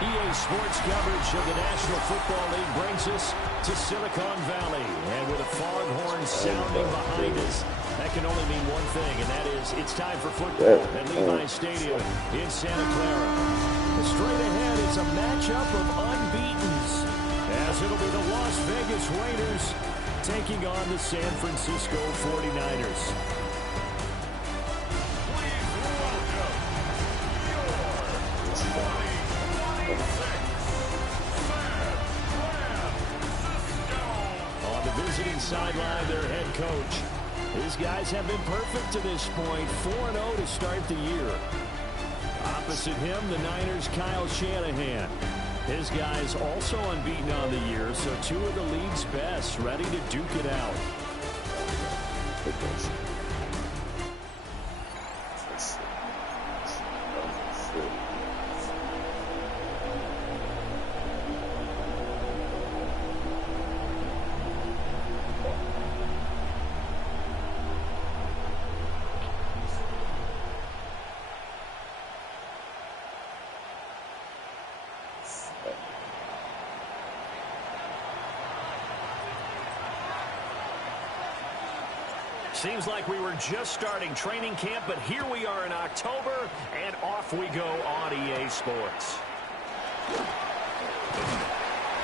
EA Sports coverage of the National Football League brings us to Silicon Valley. And with a foghorn sounding behind us, that can only mean one thing, and that is it's time for football at Levi's Stadium in Santa Clara. Straight ahead, it's a matchup of unbeatens, as it'll be the Las Vegas Raiders taking on the San Francisco 49ers. On the visiting sideline, their head coach. These guys have been perfect to this point, 4-0 to start the year. Opposite him, the Niners' Kyle Shanahan. His guys also unbeaten on the year, so two of the league's best ready to duke it out. Seems like we were just starting training camp, but here we are in October, and off we go on EA Sports.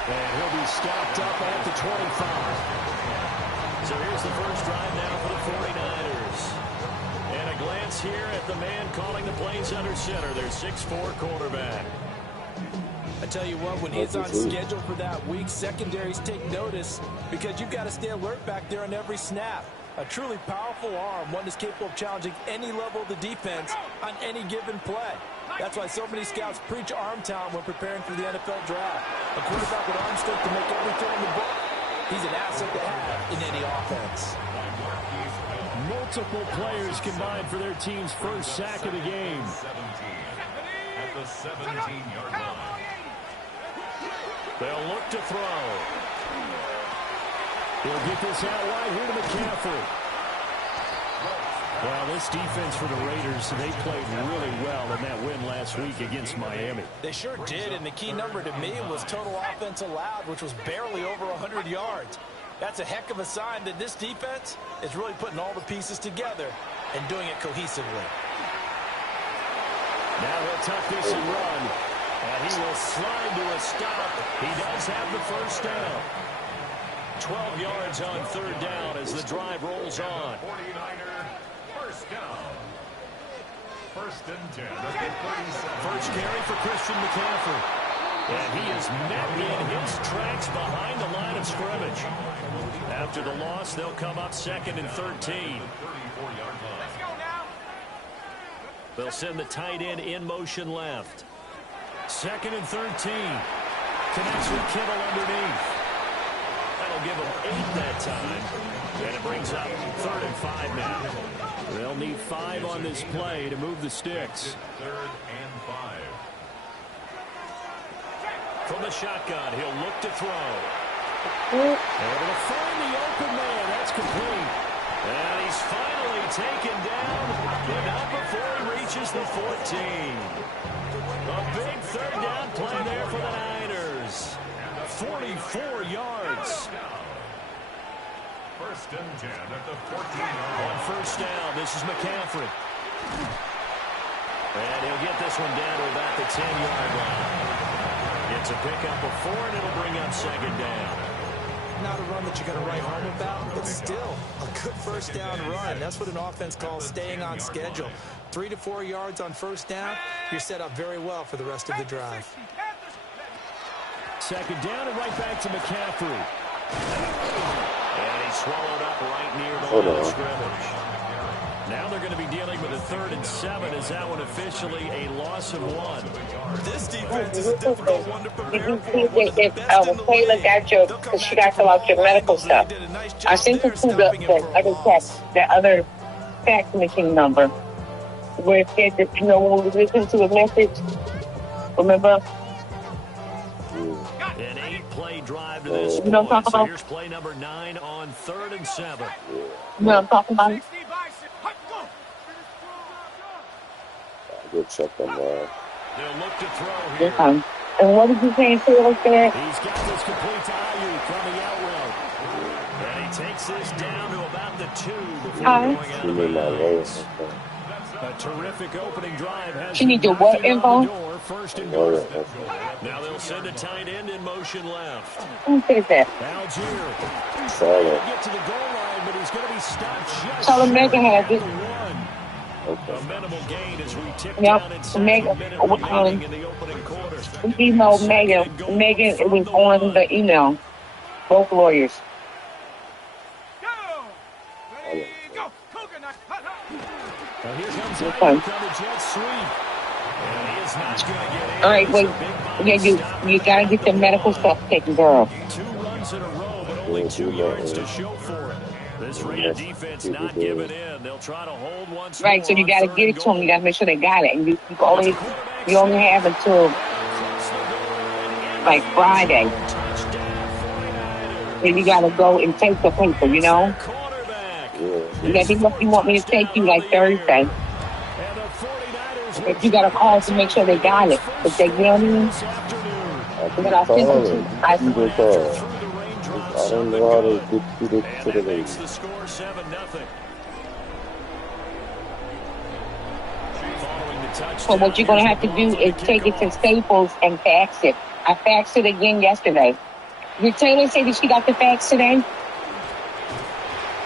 And he'll be stopped up at the 25. So here's the first drive now for the 49ers. And a glance here at the man calling the plays under center, their 6'4" quarterback. I tell you what, when he's on schedule for that week, secondaries take notice because you've got to stay alert back there on every snap. A truly powerful arm, one that's capable of challenging any level of the defense on any given play. That's why so many scouts preach arm talent when preparing for the NFL draft. A quarterback with arm strength to make every throw in the book, he's an asset to have in any offense. Multiple players combined for their team's first sack of the game. At the 17-yard line. They'll look to throw. He'll get this out wide here to McCaffrey. Well, this defense for the Raiders, they played really well in that win last week against Miami. They sure did, and the key number to me was total offense allowed, which was barely over 100 yards. That's a heck of a sign that this defense is really putting all the pieces together and doing it cohesively. Now he'll tuck this and run, and he will slide to a stop. He does have the first down. 12 yards on third down as the drive rolls on. 49er first down. First and 10. First carry for Christian McCaffrey. And he is met in his tracks behind the line of scrimmage. After the loss, they'll come up second and 13. They'll send the tight end in motion left. Second and 13. Connects with Kittle underneath. That'll give them 8 that time. And it brings up 3rd and 5 now. They'll need 5 on this play to move the sticks. 3rd and 5. From the shotgun, he'll look to throw. Able to find the open man. That's complete. And he's finally taken down, but not before he reaches the 14. A big 3rd down play there for the Niners. 44 yards. First and 10 at the 14-yard line. On first down, this is McCaffrey. And he'll get this one down to about the 10-yard line. It's a pickup of 4, and it'll bring up 2nd down. Not a run that you're going to write home about, but still a good first down run. That's what an offense calls staying on schedule. 3 to 4 yards on first down, you're set up very well for the rest of the drive. 2nd down and right back to McCaffrey. And he's swallowed up right near the line of scrimmage. Now they're going to be dealing with a 3rd and 7. Is that one officially a loss of 1? This defense is a difficult one to prepare for. Kayla got your, because she got to fill out your medical stuff. I think you pulled up the other fax machine number where it said that, you know, when we listen to a message, remember? An 8-play drive to this point. So here's play number 9 on 3rd and 7. You know what I'm talking about? Go check them out. They'll look to throw here. And what did you say Taylor said? He's got this complete to Ayuk on the out route. And he takes this down to about the 2 before going out of bounds. A terrific opening drive has She need your what info? door, first and goal. Now they'll send a tight end in motion left. Who says that? Algier. Get to the goal line, but he's going to be stopped just Tell Megan has it. A minimal gain as we tip Yep. down inside Megan, a minute remaining in the opening quarter. we emailed Megan. Megan, it was on the email. Both lawyers. Here comes Okay. Ayuk on the jet sweep. And he is not going to get in. All right, wait. It's a big Yeah, you gotta get the medical stuff taken care of. 2 runs in a row, but only 2 yards to show for it. This Raider defense not giving in. They'll try to hold once Right, so more you on gotta third get and it to them. You goal. gotta make sure they got it, and you only have until like Friday. Then you gotta go and take the paper. You know. You gotta think what you want me to take you like Thursday. If you gotta call to make sure they got it. If they get me, then I'll send it to you. I don't know how to get to the lady. The score 7-0. So what you're gonna have to do is take it to Staples and fax it. I faxed it again yesterday. Did Taylor say that she got the fax today? And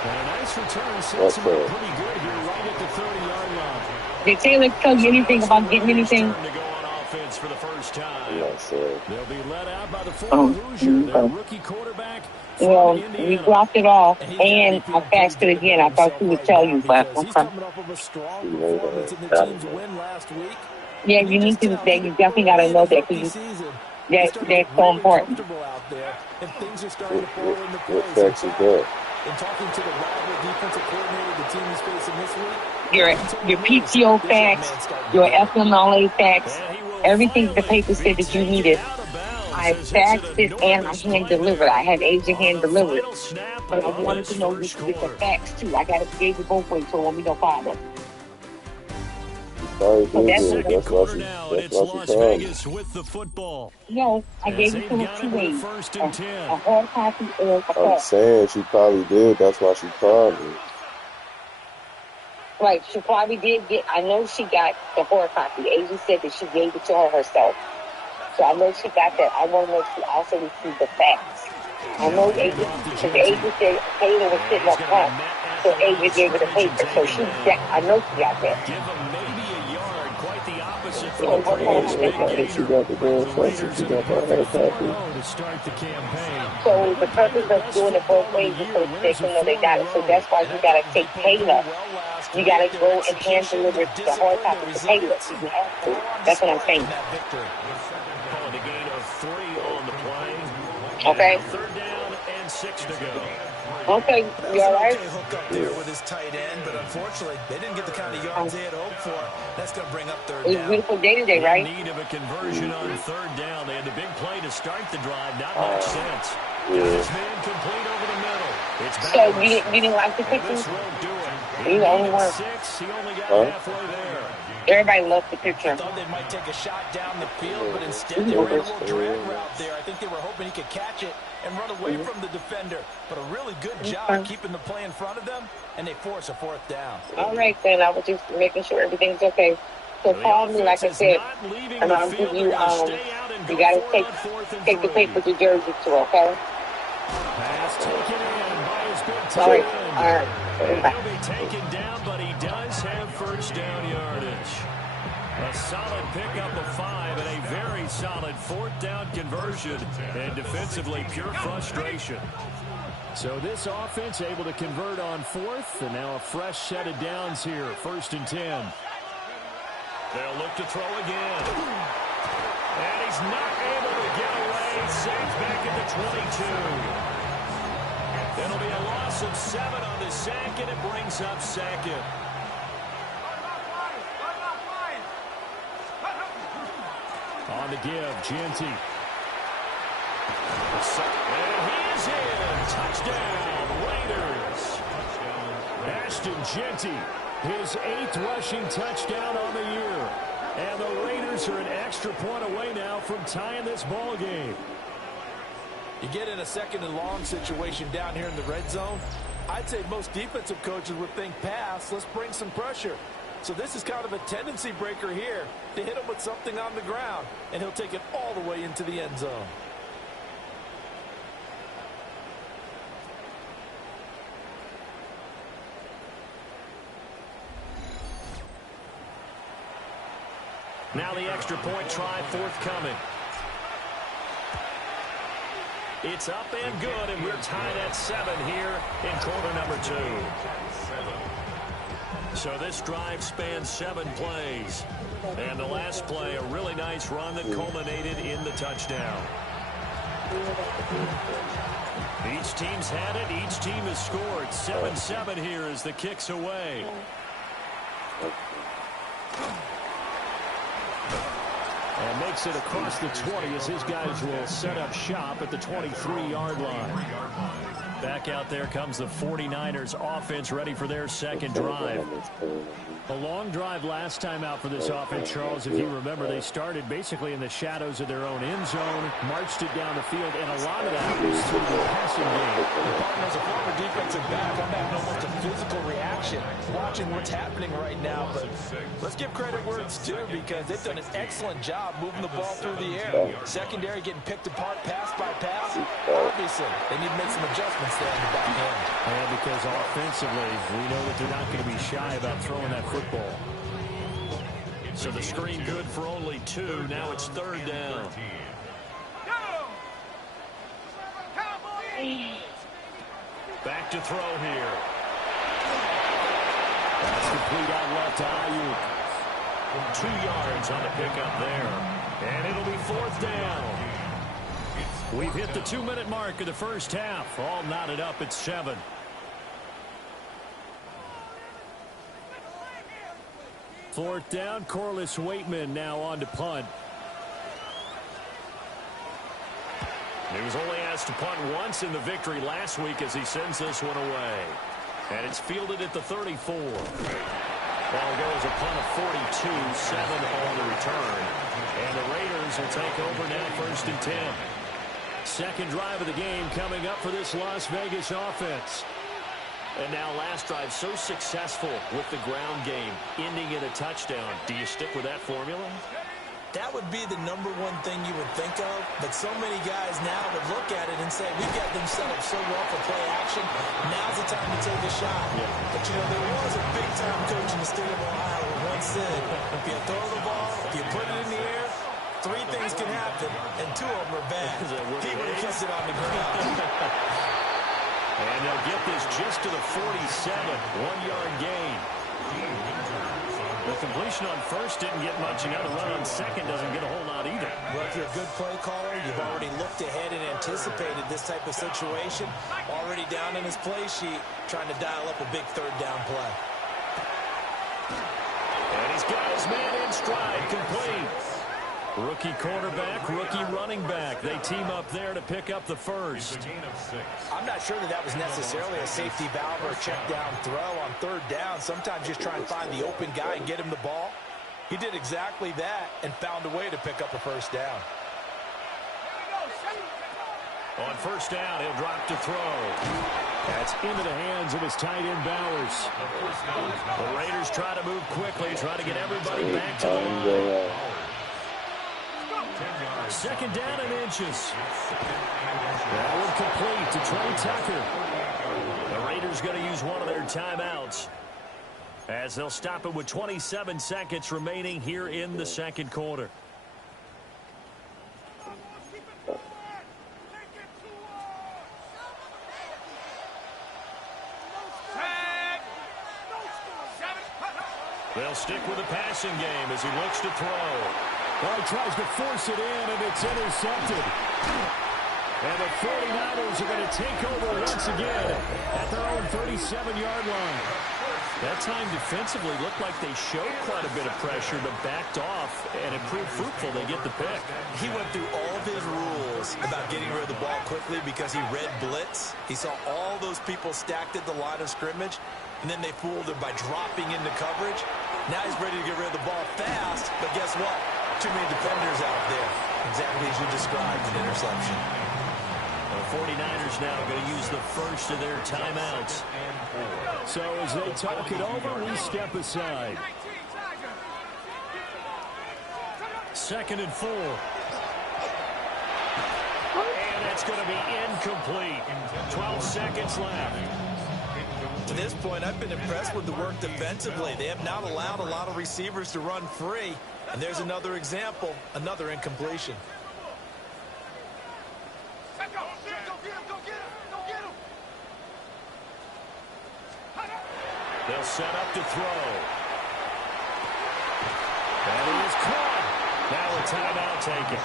a nice return sets him up pretty good here right at the 30-yard line. Did Taylor tell you anything about getting anything? To go on offense for the first time. Yes, sir. They'll be let out by the former Hoosier, their rookie quarterback. Well, we dropped it off, and I faxed it again. I thought she would tell you, but He's okay. coming off of a strong performance in the team's win last week. Yeah, you need to. You definitely gotta know that because that's so important. Out there, and things are starting to fall into What place. facts is that? And talking to the rival defensive coordinator the team is facing this week, Your PTO fax, your FMLA fax, everything the paper said that you needed. I faxed it and I hand delivered. I had agent hand delivered. But I wanted to know you could get the fax too. I got to give you both ways so it won't be no problem. Sorry, So that's dude. That's why she Las called. Vegas with the football. No, I gave it to her 2 ways. A hard copy or a I'm fax. saying she probably did. That's why she called me. Right, she probably did get, I know she got the hard copy. The agent said that she gave it to her herself. So I know she got that. I want to know if she also received the fax. I know the agent, because the agent said Taylor was sitting up front. So the agent gave her the paper. So I know she got that. Give him maybe a yard, quite the opposite So from what kind of She got the girl first. She got the hair copy. to start the campaign. So the purpose of doing it both ways is so they can know they got it. So that's why you got to take Taylor. You got to go and hand deliver the hard copy to Taylor. You have to. That's what I'm saying. Calling a gain of 3 on the play. Okay? Third down and 6 to go. Okay, you all right? Okay hook up there with his tight end, but unfortunately, they didn't get the kind of yards they had hoped for. That's going to bring up third It's a down. beautiful day today, right? In need of a conversion on third down. They had the big play to start the drive. Not much sense. Yeah. This man complete over the middle. It's back. So you didn't like the picture? This won't do it. You the only one. 6. He only got halfway there. Everybody loves the picture. Thought they might take a shot down the field, but instead they ran a little drag route there. I think they were hoping he could catch it and run away from the defender. But a really good job keeping the play in front of them, and they force a fourth down. All right, then. I was just making sure everything's okay. So call me, like I said, and I'll give you, you got to take the paper to Jersey too, okay? Pass taken in by his big All right. tight end. All right. He'll Bye. be taken down, but he does have first down yardage. A solid pickup of 5 and a very solid fourth down conversion, and defensively pure frustration. So this offense able to convert on 4th, and now a fresh set of downs here, 1st and 10. They'll look to throw again. And he's not able to get away. Safe back at the 22. It'll be a loss of 7 on the sack, and it brings up 2nd. On the give, Genty. And he's in. Touchdown, Raiders. Ashton Genty, his 8th rushing touchdown on the year. And the Raiders are an extra point away now from tying this ball game. You get in a second and long situation down here in the red zone. I'd say most defensive coaches would think pass. Let's bring some pressure. So this is kind of a tendency breaker here to hit him with something on the ground. And he'll take it all the way into the end zone. Now the extra point try forthcoming. It's up and good, and we're tied at 7 here in quarter number 2. So this drive spans 7 plays. And the last play, a really nice run that culminated in the touchdown. Each team's had it. Each team has scored. 7-7 here as the kick's away. And makes it across the 20 as his guys will set up shop at the 23-yard line. Back out there comes the 49ers offense ready for their second drive. A long drive last time out for this offense, Charles. If you remember, they started basically in the shadows of their own end zone, marched it down the field, and a lot of that was through the passing game. As a former defensive back, I'm having almost a physical reaction watching what's happening right now. But let's give credit where it's due because they've done an excellent job moving the ball through the air. Secondary getting picked apart pass by pass. Obviously, they need to make some adjustments there in the back end. And because offensively, we know that they're not going to be shy about throwing that football. So the screen good for only 2. Now it's 3rd down. Back to throw here. That's complete out left to Ayuk. 2 yards on the pickup there. And it'll be 4th down. We've hit the 2-minute mark of the first half. All knotted up at 7. Fourth down, Corliss Waitman now on to punt. He was only asked to punt once in the victory last week as he sends this one away. And it's fielded at the 34. Ball goes a punt of 42, 7 on the return. And the Raiders will take over now 1st and 10. Second drive of the game coming up for this Las Vegas offense. And now last drive so successful with the ground game, ending in a touchdown. Do you stick with that formula? That would be the #1 thing you would think of, but so many guys now would look at it and say, we've got them set up so well for play action, now's the time to take a shot. Yeah. But, you know, there was a big-time coach in the state of Ohio who once said, if you throw the ball, if you put it in the air, 3 things can happen, and 2 of them are bad. He would have kept it on the ground. And they'll get this just to the 47, 1-yard gain. The completion on first didn't get much, and now the run on second doesn't get a whole lot either. Well, if you're a good play caller, you've already looked ahead and anticipated this type of situation. Already down in his play sheet, trying to dial up a big 3rd down play. And he's got his man in stride, complete. Rookie quarterback, rookie running back. They team up there to pick up the first. I'm not sure that was necessarily a safety valve or a check down throw on 3rd down. Sometimes just try and find the open guy and get him the ball. He did exactly that and found a way to pick up a 1st down. On 1st down, he'll drop to throw. That's into the hands of his tight end Bowers. The Raiders try to move quickly, try to get everybody back to the line. 2nd down and inches. That one complete to Trey Tucker. The Raiders going to use one of their timeouts as they'll stop it with 27 seconds remaining here in the 2nd quarter. They'll stick with the passing game as he looks to throw. Well, he tries to force it in, and it's intercepted. And the 49ers are going to take over once again at their own 37-yard line. That time defensively looked like they showed quite a bit of pressure, but backed off, and it proved fruitful. They get the pick. He went through all of his rules about getting rid of the ball quickly because he read blitz. He saw all those people stacked at the line of scrimmage, and then they fooled him by dropping into coverage. Now he's ready to get rid of the ball fast, but guess what? Too many defenders out there. Exactly as you described, an interception. The 49ers now going to use the first of their timeouts. So as they talk it over, we step aside. 2nd and 4. And that's going to be incomplete. 12 seconds left. To this point, I've been impressed with the work defensively. They have not allowed a lot of receivers to run free. And there's another example, another incompletion. They'll set up to throw. And he is caught. Now a timeout taken.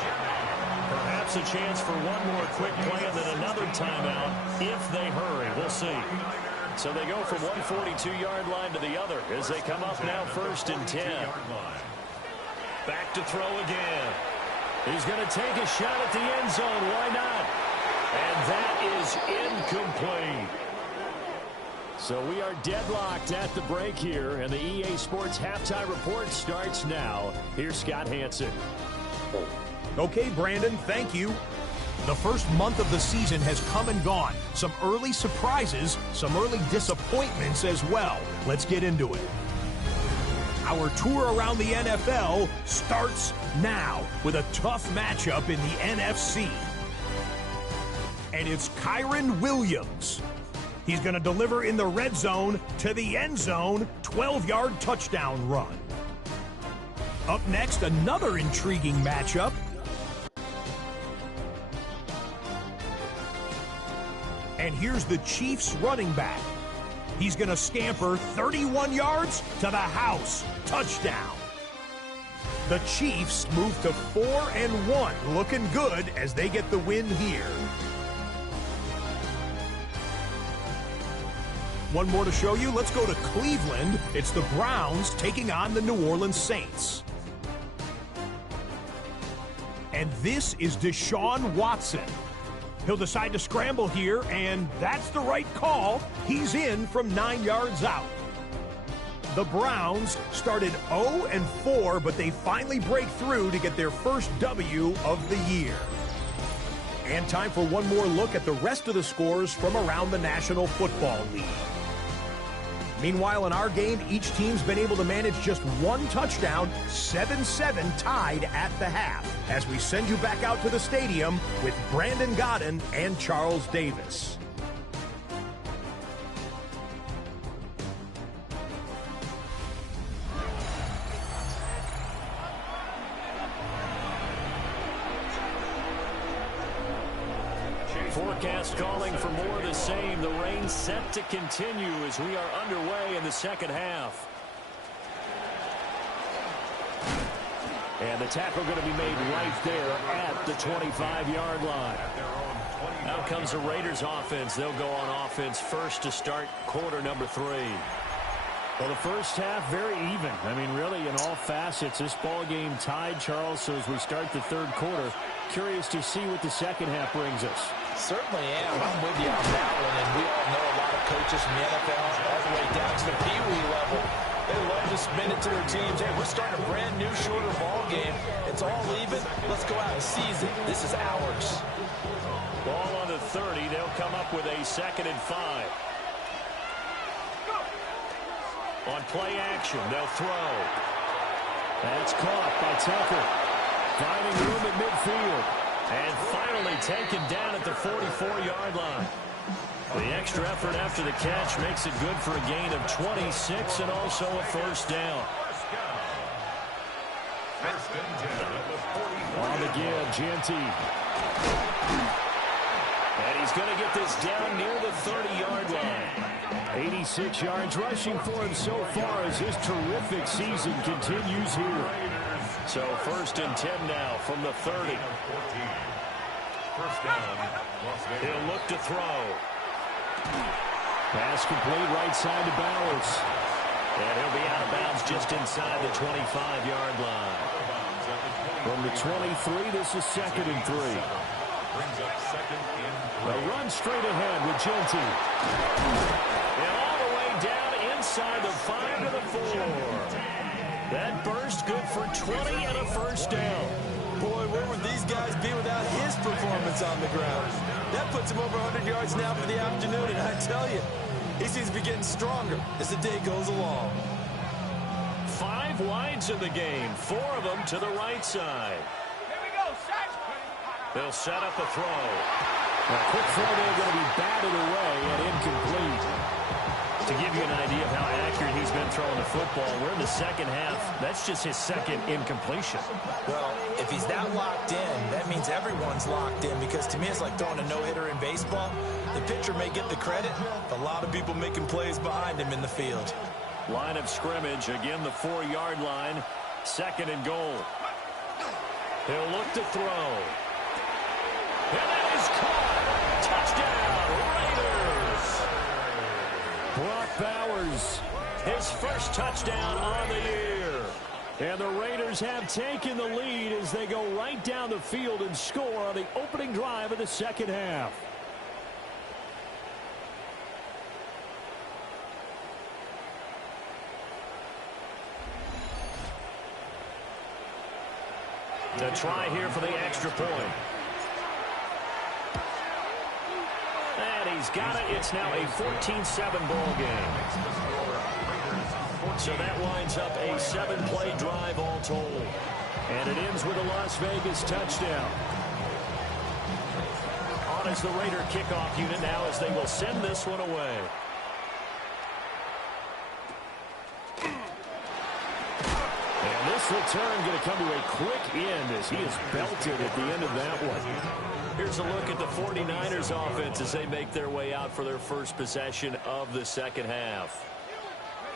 Perhaps a chance for one more quick play and then another timeout if they hurry. We'll see. So they go from one 42-yard line to the other as they come up now 1st and 10. Back to throw again. He's going to take a shot at the end zone. Why not? And that is incomplete. So we are deadlocked at the break here, and the EA Sports Halftime Report starts now. Here's Scott Hansen. Okay, Brandon, thank you. The first month of the season has come and gone. Some early surprises, some early disappointments as well. Let's get into it. Our tour around the NFL starts now with a tough matchup in the NFC. And it's Kyren Williams. He's going to deliver in the red zone to the end zone, 12-yard touchdown run. Up next, another intriguing matchup. And here's the Chiefs running back. He's going to scamper 31 yards to the house. Touchdown. The Chiefs move to 4-1, looking good as they get the win here. One more to show you. Let's go to Cleveland. It's the Browns taking on the New Orleans Saints. And this is Deshaun Watson. He'll decide to scramble here, and that's the right call. He's in from 9 yards out. The Browns started 0-4, but they finally break through to get their first W of the year. And time for one more look at the rest of the scores from around the National Football League. Meanwhile, in our game, each team's been able to manage just one touchdown, 7-7 tied at the half, as we send you back out to the stadium with Brandon Godden and Charles Davis. Forecast calling for more of the same. The rain set to continue as we are underway in the second half. And the tackle going to be made right there at the 25-yard line. Out comes the Raiders offense. They'll go on offense first to start quarter number 3. Well, the first half, very even. I mean, really, in all facets, this ball game tied, Charles. So as we start the third quarter, curious to see what the second half brings us. Certainly am. I'm with you on that one. And we all know a lot of coaches from the NFL all the way down to the Pee-wee level. They love to spin it to their teams. Hey, we're starting a brand new, shorter ball game. It's all even. Let's go out and seize it. This is ours. Ball on the 30. They'll come up with a 2nd and 5. On play action, they'll throw. That's caught by Tucker. Finding room at midfield. And finally taken down at the 44-yard line. The extra effort after the catch makes it good for a gain of 26 and also a first down. On the give, Genty. And he's going to get this down near the 30-yard line. 86 yards rushing for him so far as this terrific season continues here. So 1st and 10 now from the 30. He'll look to throw. Pass complete right side to Bowers. And he'll be out of bounds just inside the 25-yard line. From the 23, this is 2nd and 3. A run straight ahead with Genty. And all the way down inside the 5 to the 4. That burst good for 20 and a first down. Boy, where would these guys be without his performance on the ground? That puts him over 100 yards now for the afternoon, and I tell you, he seems to be getting stronger as the day goes along. 5 wides in the game, 4 of them to the right side. Here we go, set. They'll set up a throw. A quick throw there going to be batted away and incomplete. To give you an idea of how accurate he's been throwing the football, we're in the second half. That's just his second incompletion. Well, if he's that locked in, that means everyone's locked in, because to me it's like throwing a no-hitter in baseball. The pitcher may get the credit, but a lot of people making plays behind him in the field. Line of scrimmage, again the 4-yard line, 2nd and goal. He'll look to throw. And that is caught. Touchdown, Raiders. Brock Bowers, his first touchdown on the year. And the Raiders have taken the lead as they go right down the field and score on the opening drive of the second half. To try here for the extra point. And he's got it. It's now a 14-7 ball game. So that winds up a 7-play drive all told. And it ends with a Las Vegas touchdown. On as the Raider kickoff unit now as they will send this one away. And this return going to come to a quick end as he is belted at the end of that one. Here's a look at the 49ers offense as they make their way out for their first possession of the second half.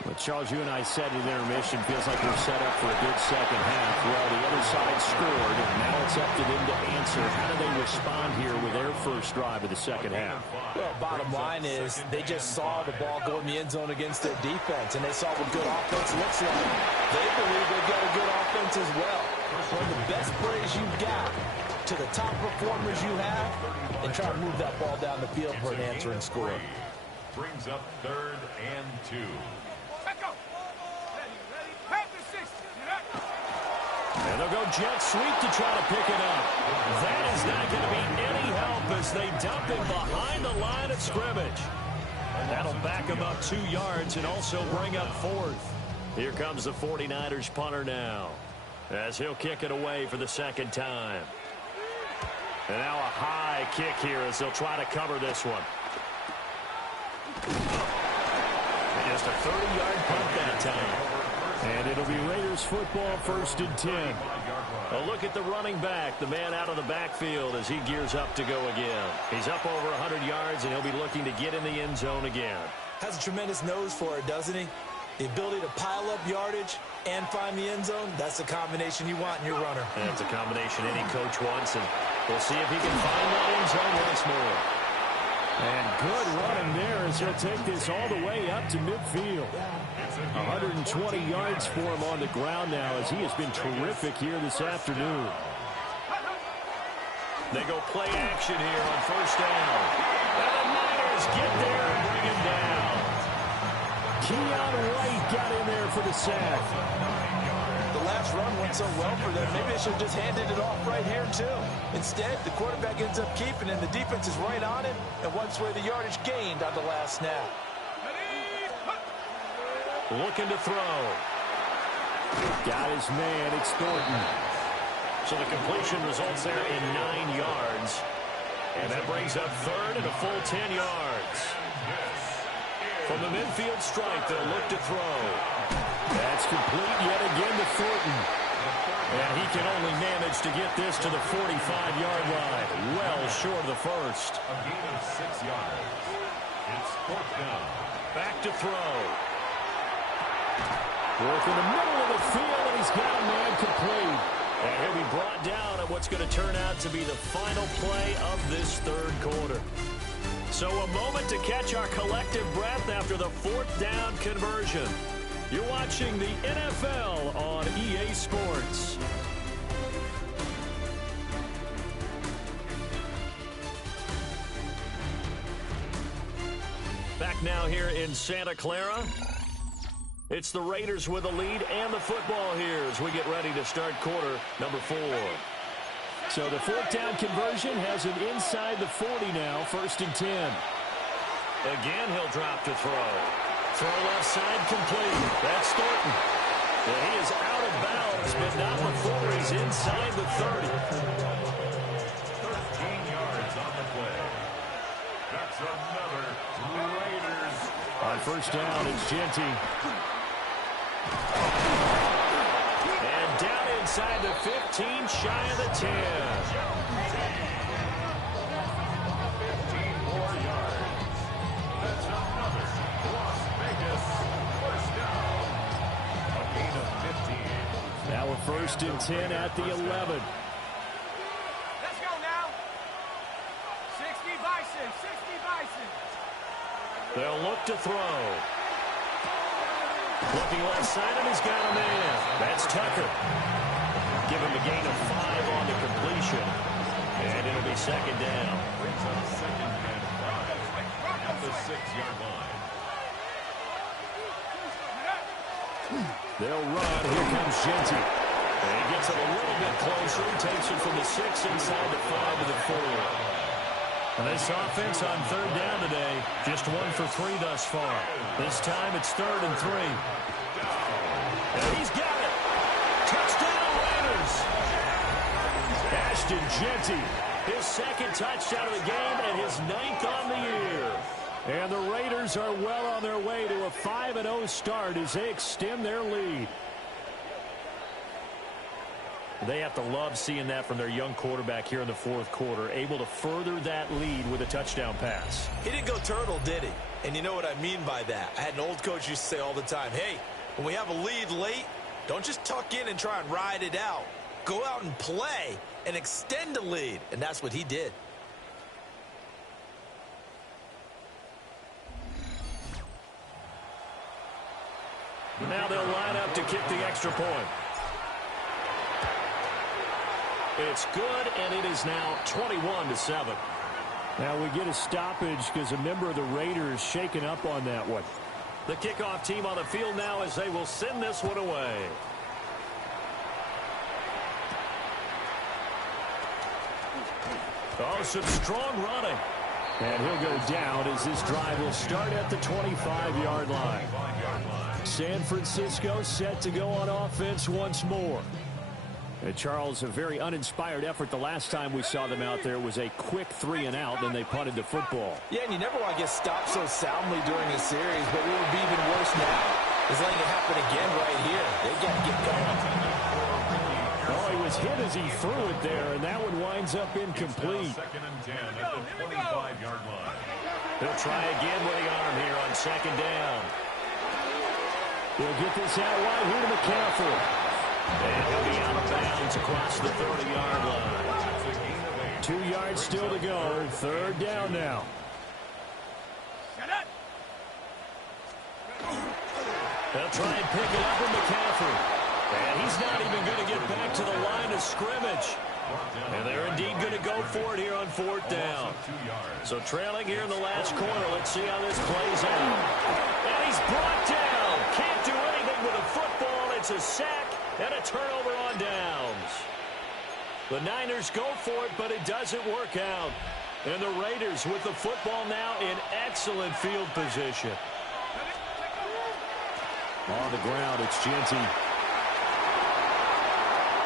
Well, Charles, you and I said at intermission, feels like we're set up for a good second half. Well, the other side scored, and now it's up to them to answer. How do they respond here with their first drive of the second half? Well, bottom line is they just saw the ball go in the end zone against their defense, and they saw what good offense looks like. They believe they've got a good offense as well. One of the best plays you've got to the top performers you have, and try to move that ball down the field for an answering score. Brings up 3rd and 2. And they'll go jet sweep to try to pick it up. That is not going to be any help as they dump him behind the line of scrimmage. That'll back him up 2 yards and also bring up 4th. Here comes the 49ers punter now as he'll kick it away for the second time. And now a high kick here as they'll try to cover this one. And just a 30-yard punt that time. And it'll be Raiders football, 1st and 10. A look at the running back, the man out of the backfield as he gears up to go again. He's up over 100 yards, and he'll be looking to get in the end zone again. Has a tremendous nose for it, doesn't he? The ability to pile up yardage and find the end zone, that's the combination you want in your runner. That's a combination any coach wants, and we'll see if he can find that end zone once more. And good running there as he'll take this all the way up to midfield. 120 yards for him on the ground now as he has been terrific here this afternoon. They go play action here on 1st down. And the Niners get there and bring him down. Keon White got in there for the sack. The last run went so well for them, maybe they should have just handed it off right here, too. Instead, the quarterback ends up keeping it, and the defense is right on him and wipes away the yardage gained on the last snap. Looking to throw. Got his man. It's Thornton. So the completion results there in 9 yards. And that brings up 3rd and a full 10 yards. From the midfield stripe, they'll look to throw. That's complete yet again to Thornton. And he can only manage to get this to the 45-yard line. Well short of the first. A gain of 6 yards. It's 4th down. Back to throw. Work in the middle of the field, and he's got a man complete. And he'll be brought down at what's going to turn out to be the final play of this 3rd quarter. So a moment to catch our collective breath after the 4th down conversion. You're watching the NFL on EA Sports. Back now here in Santa Clara. It's the Raiders with the lead and the football here as we get ready to start quarter number 4. So the fourth down conversion has him inside the 40 now, 1st and 10. Again, he'll drop to throw. Throw left side complete. That's Thornton. Well, he is out of bounds, but not before he's inside the 30. 13 yards on the play. That's another Raiders. On 1st down, it's Genty. And down inside the 15, shy of the 10. 15 more yards. That's another Las Vegas 1st down. A gain of 15. Now a 1st and 10 at the 11. Let's go now. 60 Bison, 60 Bison. They'll look to throw. Looking left side, and he's got a man. That's Tucker. Give him a gain of 5 on the completion. And it'll be 2nd down. Brings up 2nd and 5 at the 6-yard line. They'll run. Here comes Genty. And he gets it a little bit closer. Takes it from the 6 inside the 5 to the 4. And this offense on 3rd down today, just 1 for 3 thus far. This time it's 3rd and 3. And he's got it. Touchdown Raiders. Ashton Genty, his 2nd touchdown of the game and his 9th on the year. And the Raiders are well on their way to a 5-0 start as they extend their lead. They have to love seeing that from their young quarterback here in the 4th quarter, able to further that lead with a touchdown pass. He didn't go turtle, did he? And you know what I mean by that. I had an old coach used to say all the time, hey, when we have a lead late, don't just tuck in and try and ride it out. Go out and play and extend the lead. And that's what he did. Now they'll line up to kick the extra point. It's good, and it is now 21-7. Now we get a stoppage because a member of the Raiders shaken up on that one. The kickoff team on the field now as they will send this one away. Oh, some strong running. And he'll go down as this drive will start at the 25-yard line. San Francisco set to go on offense once more. And Charles, a very uninspired effort the last time we saw them out there was a quick 3-and-out, then they punted the football. Yeah, and you never want to get stopped so soundly during a series, but what would be even worse now is letting it happen again right here. They got to get going. Oh, he was hit as he threw it there, and that one winds up incomplete. 2nd and 10 at the 25-yard line. He'll try again with the arm here on 2nd down. He'll get this out wide here to McCaffrey. And he'll be out of bounds across the 30-yard line. 2 yards still to go. 3rd down now. They'll try and pick it up with McCaffrey. And he's not even going to get back to the line of scrimmage. And they're indeed going to go for it here on 4th down. So trailing here in the last quarter. Let's see how this plays out. And he's brought down. Can't do anything with a football. It's a sack and a turnover on downs. The Niners go for it, but it doesn't work out. And the Raiders with the football now in excellent field position. On the ground, it's Genty.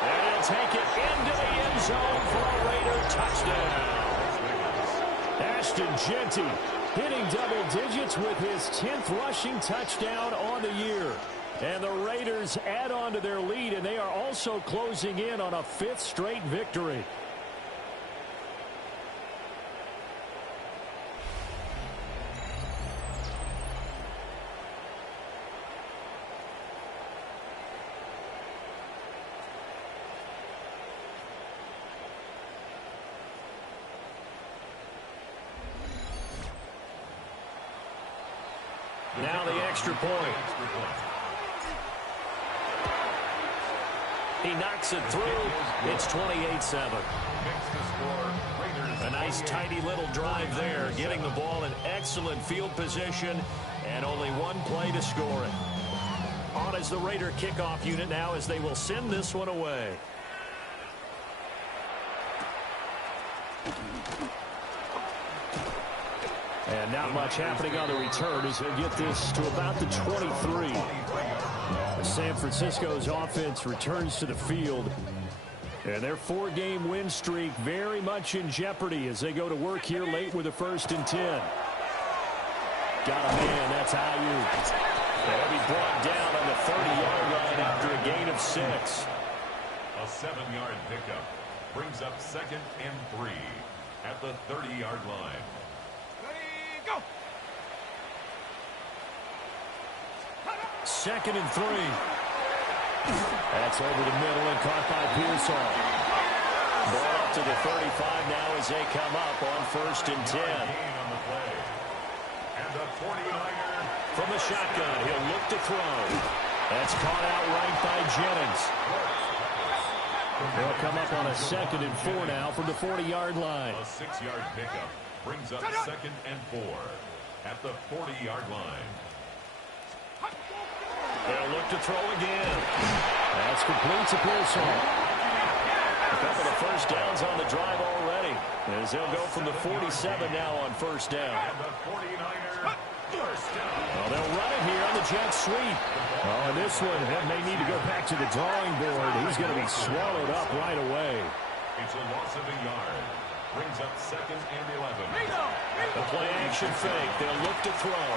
And he'll take it into the end zone for a Raider touchdown. Ashton Genty hitting double digits with his 10th rushing touchdown on the year. And the Raiders add on to their lead, and they are also closing in on a 5th straight victory. Now the extra point. He knocks it through. It's 28-7. A nice, tidy little drive there, getting the ball in excellent field position, and only one play to score it. On as the Raider kickoff unit now as they will send this one away. And not much happening on the return as he'll get this to about the 23. San Francisco's offense returns to the field. And their 4-game win streak very much in jeopardy as they go to work here late with a 1st and 10. Got a man, that's Ayuk. They'll be brought down on the 30-yard line after a gain of 6. A 7-yard pickup brings up 2nd and 3 at the 30-yard line. Ready, go! 2nd and 3. That's over the middle and caught by Pearsall. Ball up to the 35 now as they come up on 1st and 10. On the play. And the 49er. From the shotgun, he'll look to throw. That's caught out right by Jennings. They'll come up on a 2nd and 4 now from the 40-yard line. A 6-yard pickup brings up 2nd and 4 at the 40-yard line. They'll look to throw again. That's complete to Pearsall. A couple of 1st downs on the drive already, as they'll go from the 47 now on 1st down. And the 49er, 1st down. Well, they'll run it here on the jet sweep. Oh, and this one, they may need to go back to the drawing board. He's going to be swallowed up right away. It's a loss of a yard. Brings up 2nd and 11. The play action fake. They'll look to throw.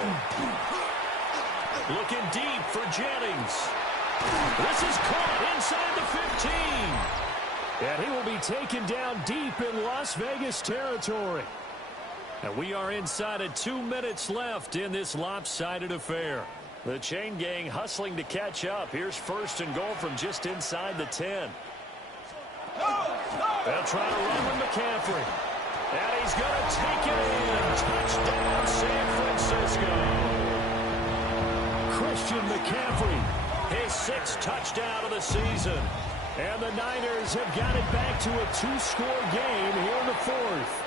Looking deep for Jennings. This is caught inside the 15. And he will be taken down deep in Las Vegas territory. And we are inside of 2 minutes left in this lopsided affair. The chain gang hustling to catch up. Here's 1st and goal from just inside the 10. They'll try to run with McCaffrey. And he's going to take it in. Touchdown, San Francisco. Christian McCaffrey, his 6th touchdown of the season. And the Niners have got it back to a 2-score game here in the 4th.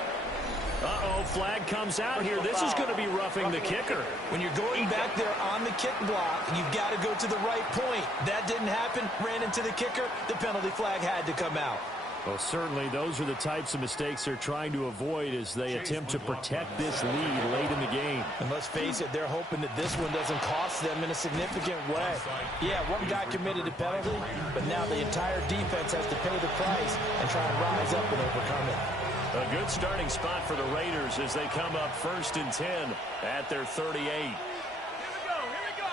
Uh-oh, flag comes out here. This is going to be roughing the kicker. When you're going back there on the kick block, you've got to go to the right point. That didn't happen. Ran into the kicker. The penalty flag had to come out. Well, certainly those are the types of mistakes they're trying to avoid as they attempt to protect this lead late in the game. And let's face it, they're hoping that this one doesn't cost them in a significant way. Yeah, one guy committed a penalty, but now the entire defense has to pay the price and try and rise up and overcome it. A good starting spot for the Raiders as they come up 1st and 10 at their 38. Here we go.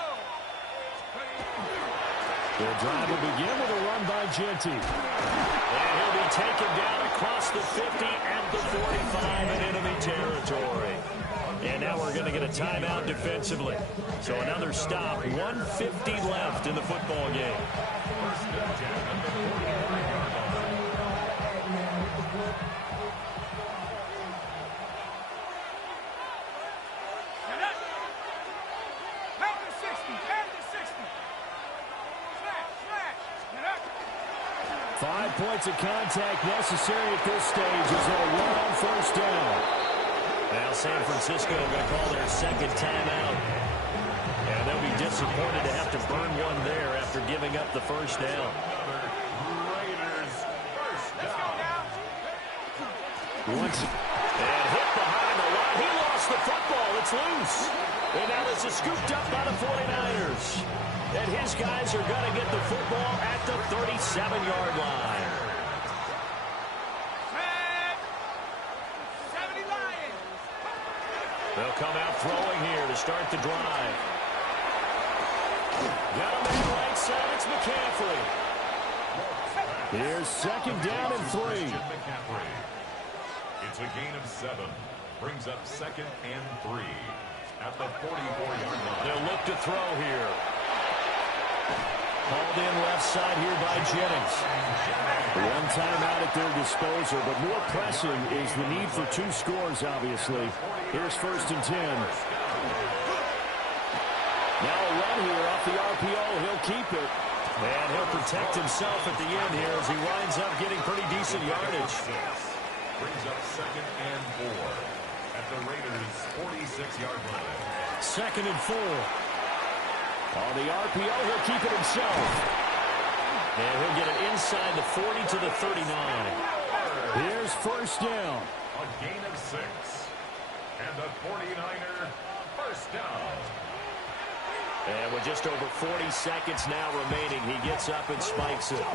Their drive will begin with a run by Genty. And he'll be taken down across the 50 and the 45 in enemy territory. And now we're going to get a timeout defensively. So another stop, 1:50 left in the football game. Pound to 60. 5 points of contact necessary at this stage as they'll run on 1st down. Now San Francisco going to call their 2nd timeout. And they'll be disappointed to have to burn one there after giving up the 1st down. Raiders, 1st down. Once and hit behind the line. He lost the football. It's loose. And now this is scooped up by the 49ers. And his guys are going to get the football at the 37-yard line. 70 Lions. They'll come out throwing here to start the drive. Got him on the right side. It's McCaffrey. Here's 2nd down and 3. McCaffrey. It's a gain of 7. Brings up 2nd and 3 at the 44-yard line. They'll look to throw here. Called in left side here by Jennings. One timeout at their disposal, but more pressing is the need for 2 scores, obviously. Here's 1st and 10. Now a run here off the RPO. He'll keep it. And he'll protect himself at the end here as he winds up getting pretty decent yardage. Brings up 2nd and 4 at the Raiders' 46-yard line. 2nd and 4. On the RPO, he'll keep it himself. And he'll get it inside the 40 to the 39. Here's first down. A gain of 6. And the 49er first down. And with just over 40 seconds now remaining, he gets up and spikes it.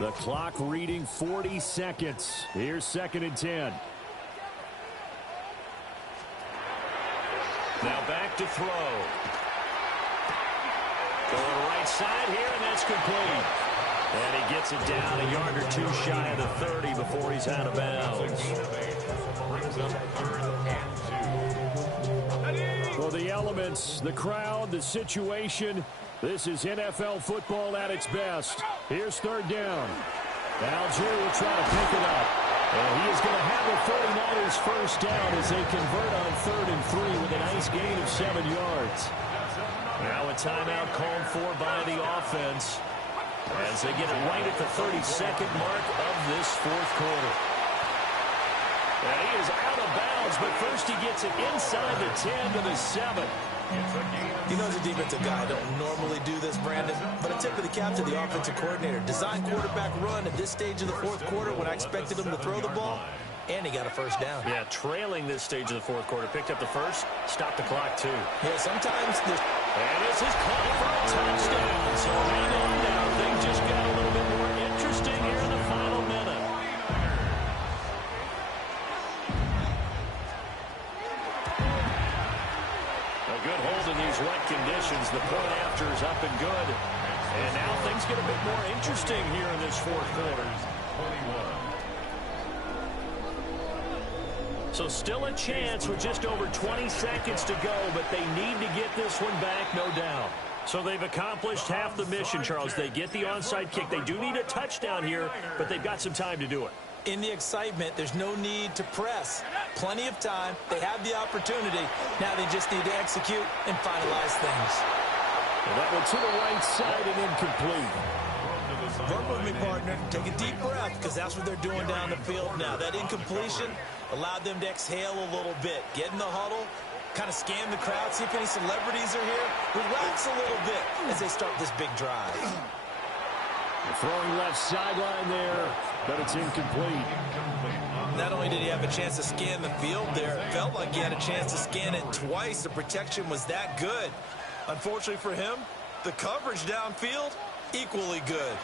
The clock reading 40 seconds. Here's 2nd and 10. Now back to throw. Going right side here, and that's complete. And he gets it down a yard or 2 shy of the 30 before he's out of bounds. Brings up 3rd and 2. Well, the elements, the crowd, the situation, this is NFL football at its best. Here's 3rd down. Algier will try to pick it up. And he is going to have the 49ers first down as they convert on 3rd and 3 with a nice gain of 7 yards. Now a timeout called for by the offense as they get it right at the 32nd mark of this 4th quarter. And he is out of bounds, but first he gets it inside the 10 to the 7. You know, as a defensive guy, I don't normally do this, Brandon, but a tip of the cap to the offensive coordinator. Design quarterback run at this stage of the 4th quarter when I expected him to throw the ball, and he got a first down. Yeah, trailing this stage of the 4th quarter. Picked up the first, stopped the clock, too. Yeah, sometimes there's... And this is caught for a touchdown. So hang on now. Things just got a little bit more interesting here in the final minute. A good hold in these wet conditions. The point after is up and good. And now things get a bit more interesting here in this 4th quarter. So still a chance with just over 20 seconds to go, but they need to get this one back, no doubt. So they've accomplished half the mission, Charles. They get the onside kick. They do need a touchdown here, but they've got some time to do it. In the excitement, there's no need to press. Plenty of time. They have the opportunity. Now they just need to execute and finalize things. And that one to the right side and incomplete. Work with me, partner. Take a deep breath, because that's what they're doing down the field now. That incompletion allowed them to exhale a little bit. Get in the huddle, kind of scan the crowd, see if any celebrities are here. Relax a little bit as they start this big drive. Throwing left sideline there, but it's incomplete. Not only did he have a chance to scan the field there, it felt like he had a chance to scan it twice. The protection was that good. Unfortunately for him, the coverage downfield, equally good.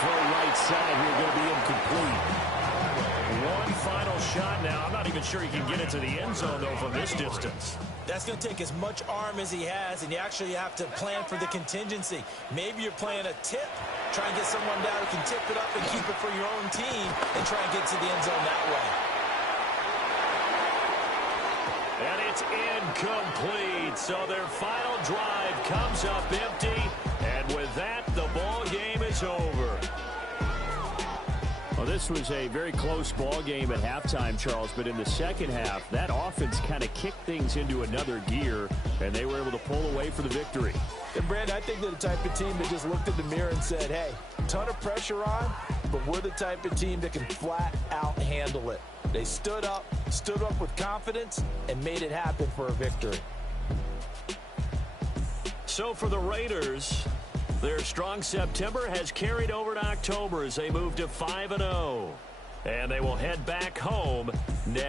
Throw right side here, going to be incomplete. One final shot now. I'm not even sure he can get it to the end zone, though, from this distance. That's going to take as much arm as he has, and you actually have to plan for the contingency. Maybe you're playing a tip. Try and get someone down who can tip it up and keep it for your own team and try and get to the end zone that way. And it's incomplete. So their final drive comes up empty. And with that, the ball game is over. Well, this was a very close ball game at halftime, Charles, but in the second half, that offense kind of kicked things into another gear, and they were able to pull away for the victory. And, Brad, I think they're the type of team that just looked in the mirror and said, hey, ton of pressure on, but we're the type of team that can flat out handle it. They stood up with confidence, and made it happen for a victory. So for the Raiders, their strong September has carried over to October as they move to 5-0. And they will head back home